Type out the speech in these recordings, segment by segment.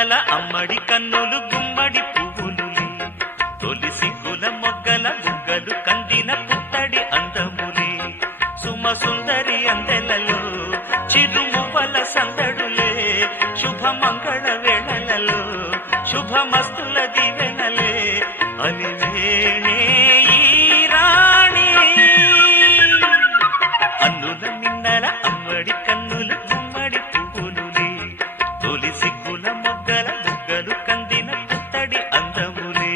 మిన్నల అమ్మడి కన్నులు గుమ్మడి పువ్వులులే తొలి సిగ్గుల మొగ్గల బుగ్గలు కందిన పుత్తడి అందములే సుమ సుందరి అందెలలో చిరుమువ్వల సందడులే శుభ మంగళ వేళలలో శుభమస్తుల దివెనలే అలివేణే ఈ రాణి అన్నుల మిన్నల అమ్మడి కన్నులు గుమ్మడి పువ్వులులే తొలి సిగ్గుల మొగ్గల బుగ్గలు కందిన పుత్తడి అందములే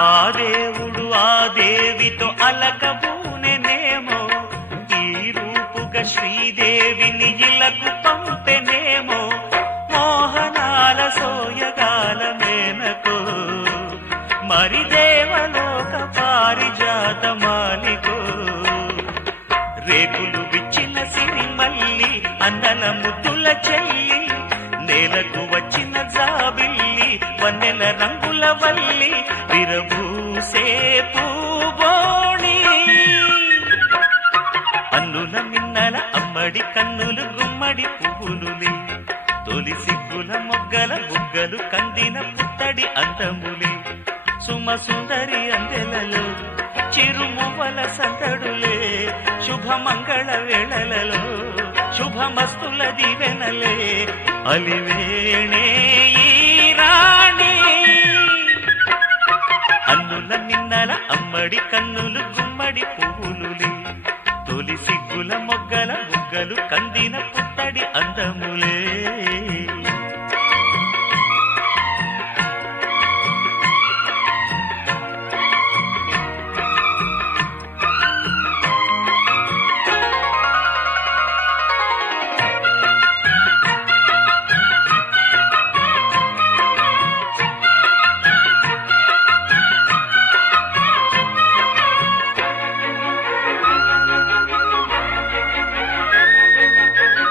ఆ దేవుడు ఆ దేవితో అలకబూనెనేమో ఈ రూపుగా శ్రీదేవిని ఇలకు పంపెనేమో మోహనాల సోయగాల మేనకో మరి దేవలోక పారిజాత మాలికో రేకులు విచ్చిన సిరిమల్లి అందల ముద్దుల చెల్లి నేలకు వచ్చిన జాబిల్లి వన్నెల రంగుల వల్లి విరబూసే పూబోణి అన్నుల మిన్నల అమ్మడి కన్నులు గుమ్మడి పువ్వులులే తొలి సిగ్గుల మొగ్గల బుగ్గలు కందిన పుత్తడి అందములే సుమ సుందరి అందెలలో చిరుమువ్వల సందడులే శుభమంగళ వేళలలో శుభమస్తుల దివెనలే అలివేణే ఈ రాణి అన్నుల మిన్నల అమ్మడి కన్నులు గుమ్మడి పువ్వులులే తొలి సిగ్గుల మొగ్గల బుగ్గలు కందిన పుత్తడి అందములే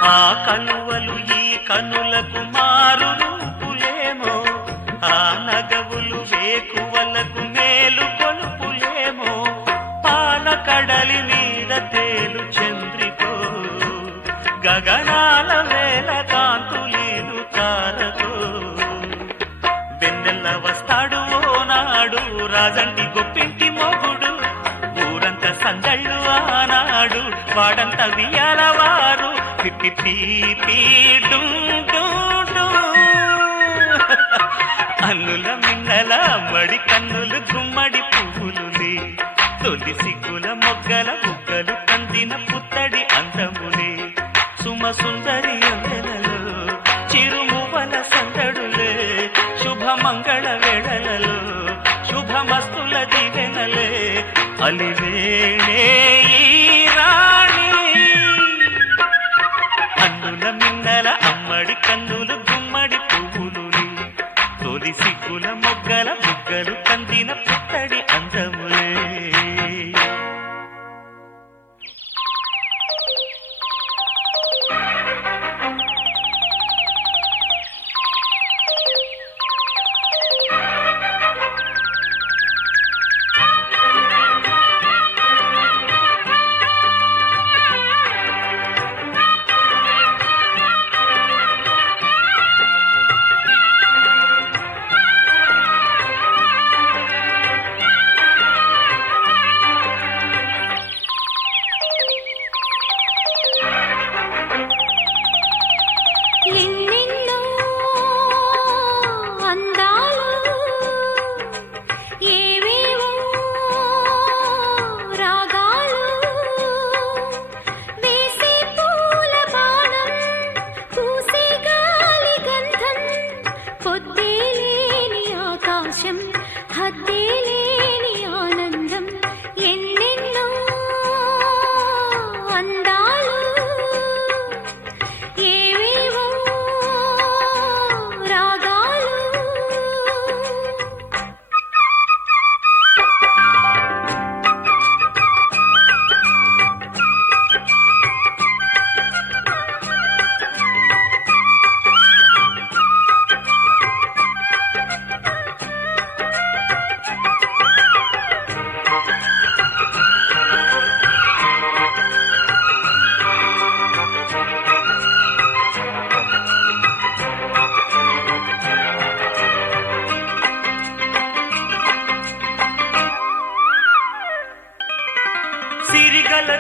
ఆ కలువలు ఈ కనులకు మారు రూపులేమో ఆ నగవులు వేకువలకు మేలు కొలుపులేమో పాల కడలి మీద తేలు చంద్రికో గగనాల వేల కాంతులీలు తారకో వెన్నెల్ల వస్తాడు ఓనాడు రాజంటి గొప్పింటి మొగుడు ఊరంతా సందళ్ళు ఆనాడు వాడంతా వియ్యాలవారు అన్నుల మిన్నల అమ్మడి కన్నులు గుమ్మడి పువ్వులులే తొలి సిగ్గుల మొగ్గల బుగ్గలు కందిన పుత్తడి అందములే సుమ సుందరి అందెలలో చిరుమువ్వల సందడులే శుభమంగళ వేళలలో శుభమస్తుల దివెనలే అలివేణే ఈ రాణి అన్నుల మిన్నల అమ్మడి కన్నులు గుమ్మడి పువ్వులులే తొలి సిగ్గుల మొగ్గల బుగ్గలు కందిన పుత్తడి అందములే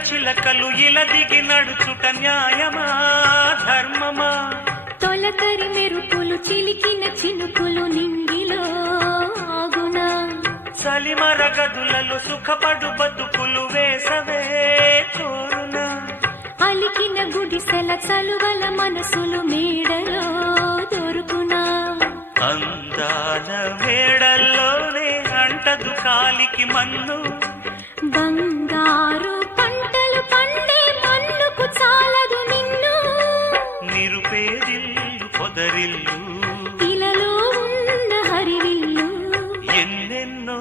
చిలకలు ఇలా దిగి నడుచుట న్యాయమా ధర్మమా తొలకరి మెరుపులు చిలికిన చినుకులు నింగిలో ఆగునా చలిమర గదులలో సుఖపడు బతుకులు వేసవే కోరునా అలికిన గుడిసెల చలువల మనసులు మేడలో దొరుకునా అందాల మేడల్లోనే అంటదు కాలికి మన్ను బంగారు పంటలు పండే మన్నుకు చాలదు నిన్ను నిరుపేదిల్లు పొదరిల్లు ఇలలో ఉన్న హరివిల్లు ఎన్నెన్నో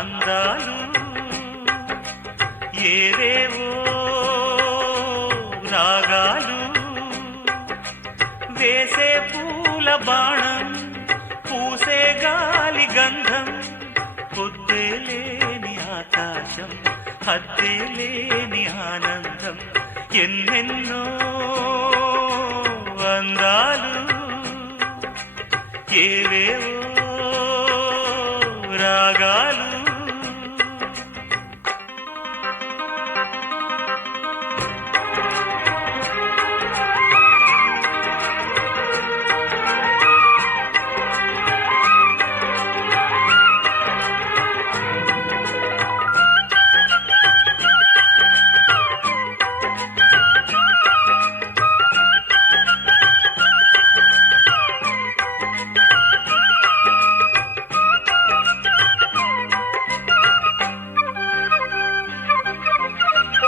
అందాలు ఏవేవో రాగాలు వేసే పూల బాణం పూసే గాలి గంధం పొద్దే లేని ఆకాశం హద్దే లేని ఆనందం ఎన్నెన్నో అందాలు ఏవేవో రాగాలు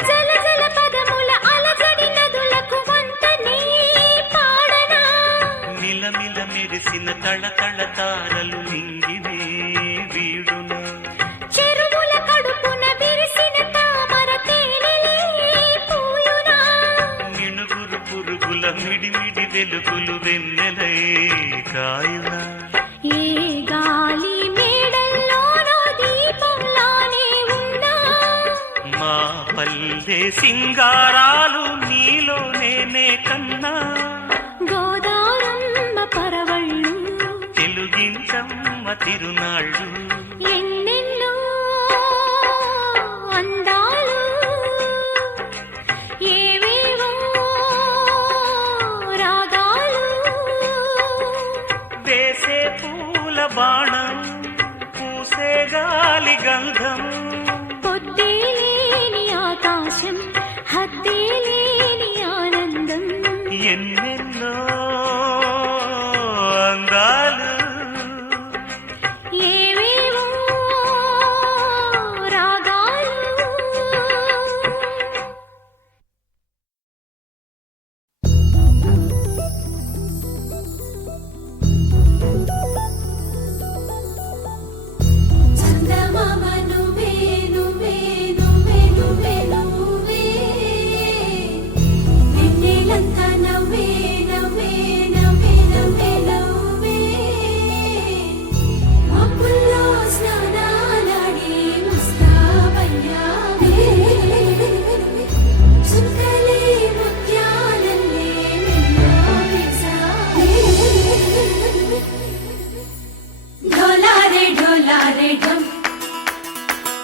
జల జల పదముల అలజడి నదులకు వంతనే పాడనా మిలమిల మెరిసిన తళతళ తారలు నింగినే వీడున చెరువుల కడుపున విరిసిన తామర తేనెలే పూయునా మిణుగురు పురుగుల మిడిమిడి వెలుగులు వెన్నెలై కాయున ఏ గాలి మేడల్లోనో దీపంలానే ఉన్నా మా పల్లె సింగారాలు నీలో నేనే కన్నా గోదారమ్మ పరవళ్ళు తెలుగించమ్మ తిరునాళ్ళు ఎన్నెన్నో అందాలు ఏవేవో రాగాలు వేసే పూల బాణం పూసే గాలి గంధం పొద్దే లేని ఆకాశం హద్దే లేని ఆనందం ఎన్నెన్నో అందాలు ఏవేవో రాగాలు చందమామ నువ్వే నువ్వే నువ్వే నువ్వే నువ్వే వెన్నెలంతా నవ్వే నవ్వే నవ్వే నవ్వే నవ్వే మబ్బుల్లో స్నానాలాడి ముస్తాబయ్యావే చుక్కలే ముత్యాలల్లే నిన్నో వేసావే ఢోలారే ఢమ్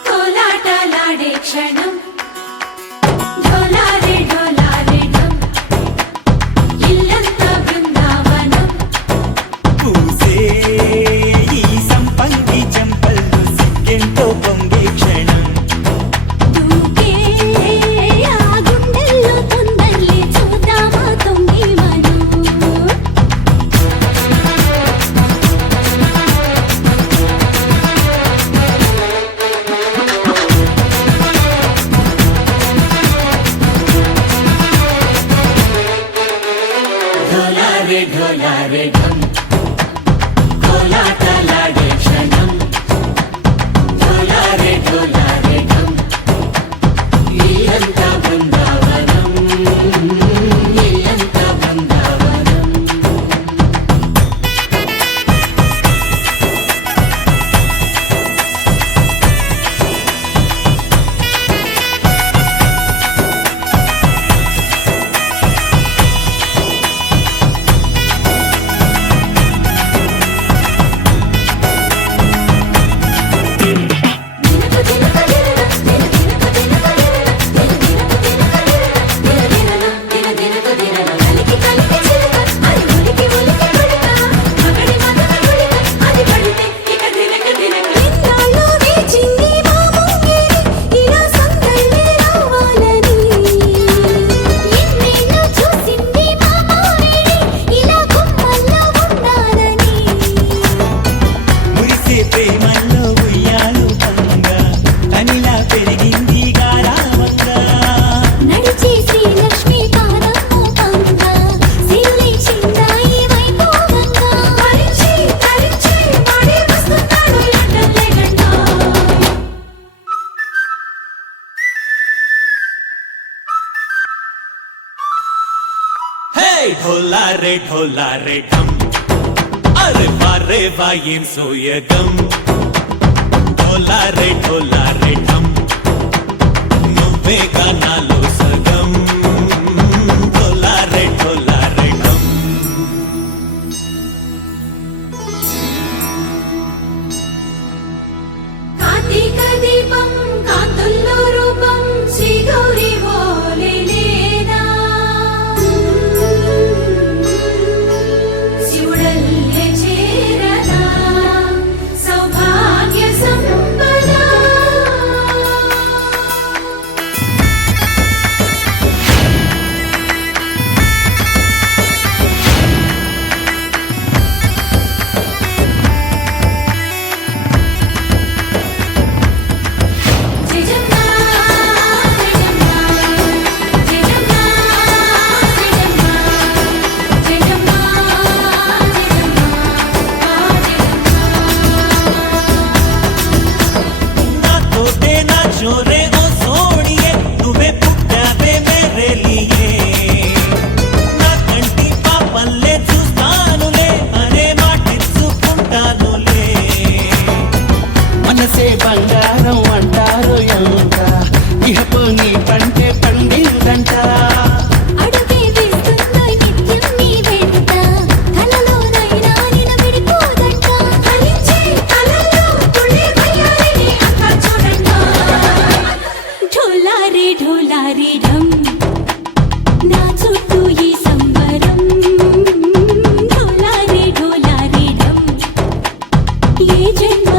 కోలాటలాడే క్షణం ఢోలారే ఢమ్ ఇల్లంతా బృందావనం పూసే ఈ సంపంగి చెంపల్లో సిగ్గెంతో పొంగే క్షణం దూకే ఆ గుండెల్లో తొందరలే చూద్దామా తొంగి మనం ढोलारे ढम अरे वारे वायें सोयगम ढोलारे ढम నువ్వే గానాలో సగం ढोलारे ढम కార్తీక దీపం కాంతుల్లో రూపం శ్రీ గౌరీ ఓలేనా శివుడల్లే చేరదా సౌభాగ్య సంపద నా తోటే నా చోరే ఓ సోణియే నువ్వే పుట్టావే మేరే లియే నా కంటి పాపల్లే చూస్తానులే అనే మాటిచ్చుకుంటానులే మనసే బంగారం అంటారు ఎంత ఇహపు నీ పంటే పండిందంట అడుగే వేస్తుందో నిత్యం నీ వెంట కలలోనైనా నిన్ను విడిపోదంట ఫలించే కలల్లో తుళ్ళే వయ్యారిని అక్క చూడంట ఢోలారే ఢమ్ నా చుట్టూ ఈ సంబరం ఢోలారే ఢమ్ ఏ జన్మ